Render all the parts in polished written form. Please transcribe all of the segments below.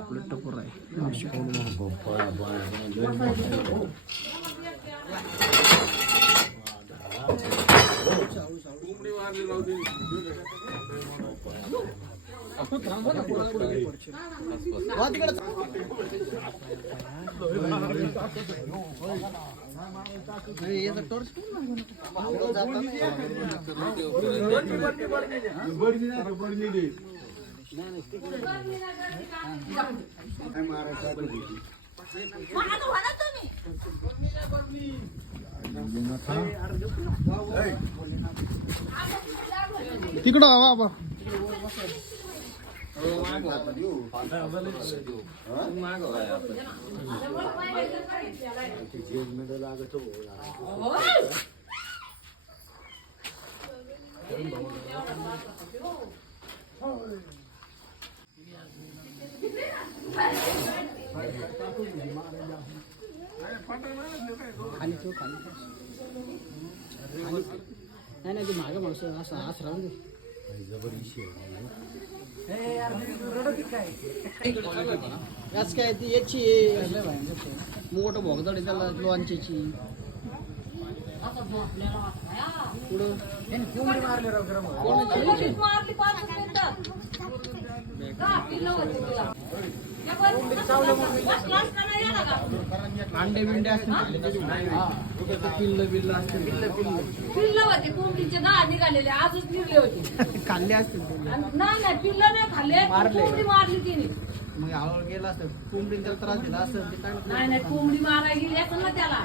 आपलं टपोर आहे. तिकडं हवा बा नाही नाही, मागे माणूस असं आस राहून दे. याच काय ती याची मोठं भोगदड आहे त्याला लोणच्याची. अंडे बिंडे असतील, पिल्ल बिल्ल असतील. पिल्ल होते कोंबडीचे 10 निघालेले, आजच निघले होते. खाल्ले असतील नाही पिल्ल नाही खाल्ले, कोंबडी मारली तिने. मग आवड गेला असतं, कोंबडीला त्रास दिला असतं ते काय. नाही कोंबडी मारायला गेली असं ना त्याला.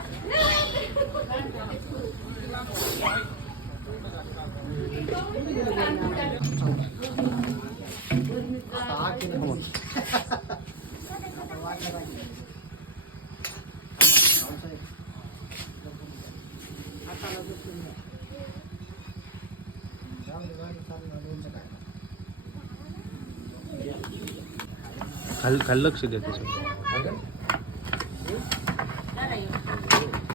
खाल लक्ष देते.